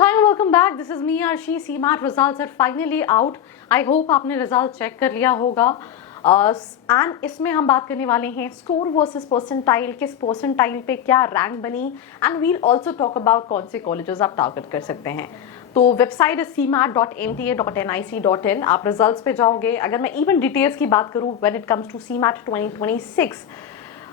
Hi welcome back, this is me Arshi. CMAT results are finally out. I hope आपने result check कर लिया होगा। And इसमें हम बात करने वाले हैं स्कोर वर्सेस परसेंटाइल, किस परसेंटाइल पे क्या रैंक बनी, and we'll also talk about कौन से कॉलेजेस आप टारगेट कर सकते हैं। तो वेबसाइट है cmat.mta.nic.in। आप रिजल्ट्स पे जाओगे। अगर मैं इवन डिटेल्स की बात करूँ when it comes to CMAT 2026,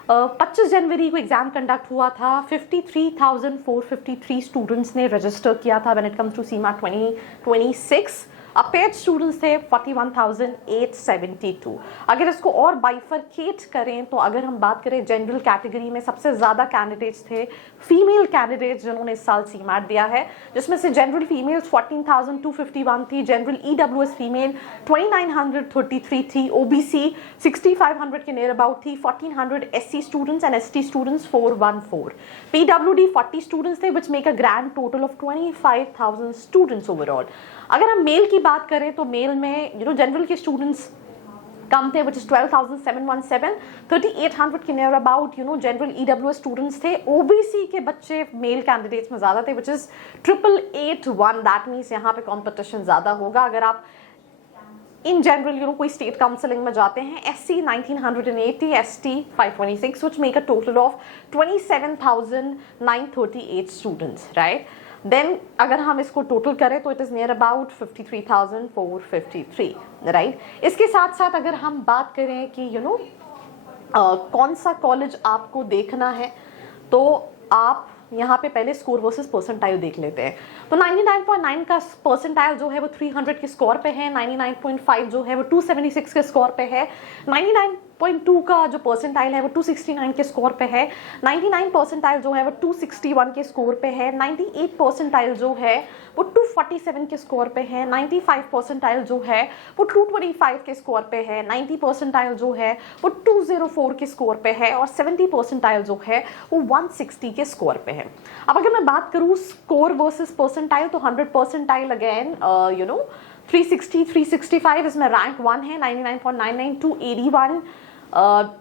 25 जनवरी को एग्जाम कंडक्ट हुआ था। 53,453 स्टूडेंट्स ने रजिस्टर किया था when it comes to CMAT 2026। Appeared students थे 41,872। अगर इसको और बाइफरकेट करें तो अगर हम बात करें जनरल कैटेगरी में, सबसे ज़्यादा कैंडिडेट्स थे फीमेल कैंडिडेट्स जिन्होंने इस साल सीमैट दिया है, जिसमें से जनरल फीमेल्स 14,251 थी, जनरल ईडब्ल्यूएस फीमेल 2,933 थी, ओबीसी 6,500 के नियर अबाउट थी, 1,400 SC students and ST students 414, PWD 40 students थे which make a grand total of 25,000 students overall. अगर हम मेल की बात करें तो मेल में जनरल के स्टूडेंट्स कम थे विच इज 12,717, 3,800 के near about general EWS students थे। ओबीसी के बच्चे मेल कैंडिडेट्स में ज्यादा थे विच इज 8,881। दैट मीन्स यहाँ पे कंपटीशन ज्यादा होगा। अगर आप इन जनरल कोई स्टेट काउंसलिंग में जाते हैं, SC 1980, ST 526, which make a total of 27,938 students, right? Then अगर हम इसको टोटल करें तो it is near about 53,453, right? इसके साथ साथ अगर हम बात करें कि कौन सा कॉलेज आपको देखना है, तो आप यहाँ पे पहले स्कोर वर्सेस परसेंटाइल देख लेते हैं। तो 99.9 का परसेंटाइल जो है वो 300 के स्कोर पे है, 99.5 जो है वो 276 के स्कोर पे है, 99.2 का जो परसेंटाइल है वो 269 के स्कोर पे है, 99 परसेंटाइल जो है वो 261 के स्कोर पे है, 98 परसेंटाइल जो है वो 247 के स्कोर पे है, 95 परसेंटाइल जो है वो 225 के स्कोर पे है, 90 परसेंटाइल जो है वो 204 के स्कोर पे है, और 70 परसेंटाइल जो है वो 160 के स्कोर पे है। अब अगर मैं बात करूँ स्कोर वर्सेस परसेंटाइल, तो 100 परसेंटाइल अगेन 360, 365 इसमें रैंक 1 है, 99.99, 281,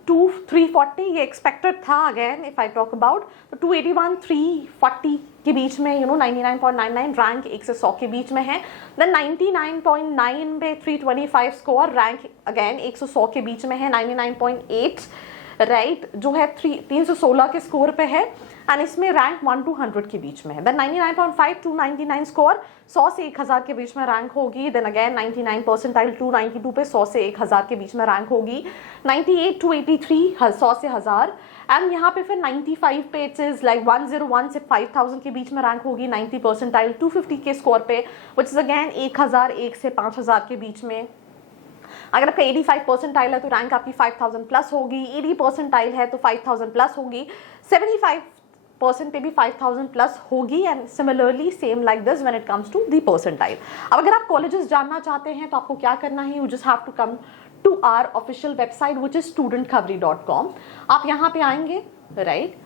340 ये एक्सपेक्टेड था। Again if I talk about, तो 281, 340 के बीच में 99.99 रैंक 1 से 100 के बीच में है। देन 99.9 पे 325 स्कोर, रैंक अगेन 1 से 100 के बीच में है। 99.8 राइट जो है 316 के स्कोर पे है, एंड इसमें रैंक 1 to 100 के बीच में है। देन 99.5 299 स्कोर 100 से 1000 के बीच में रैंक होगी। देन अगेन 99 परसेंटाइल 292 पे 100 से 1000 के बीच में रैंक होगी। 98 to 83 100 से 1000, एंड यहाँ पे फिर 95 पे इट इज लाइक 101 से 5000 के बीच में रैंक होगी। 90 परसेंटाइल 250 के स्कोर पे विच इज अगेन 1001 से 5000 के बीच में। अगर आपका 85 परसेंटाइल है तो रैंक आपकी 5000 प्लस होगी, 80 परसेंटाइल है तो 5000 प्लस होगी, 75% पे भी 5000 प्लस होगी, and similarly same like this when it comes to the percentile. अब अगर आप कॉलेजेस जानना चाहते हैं तो आपको क्या करना है, you just have to come to our official website which is studentkhabari.com। आप यहाँ पे आएंगे, राइट?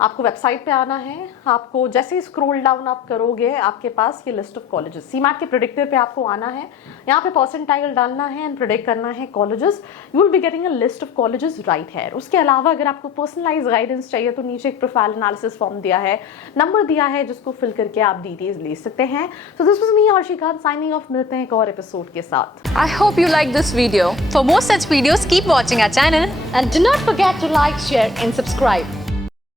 आपको वेबसाइट पे आना है। आपको जैसे ही स्क्रॉल डाउन आप करोगे, आपके पास ये लिस्ट ऑफ कॉलेजेस, सीमैट के प्रेडिक्टर पे आपको आना है। यहाँ पे परसेंटाइल डालना है एंड प्रेडिक्ट करना है colleges. You will be getting a list of colleges right है। उसके अलावा अगर आपको पर्सनलाइज गाइडेंस चाहिए तो नीचे एक प्रोफाइल एनालिसिस फॉर्म दिया है, नंबर दिया है, जिसको फिल करके आप डिटेल्स ले सकते हैं। So this was me Arshi Khan signing off. मिलते हैं एक और एपिसोड के साथ। I hope you like this video. For more such videos, keep watching our channel. And do not forget to like, share and subscribe.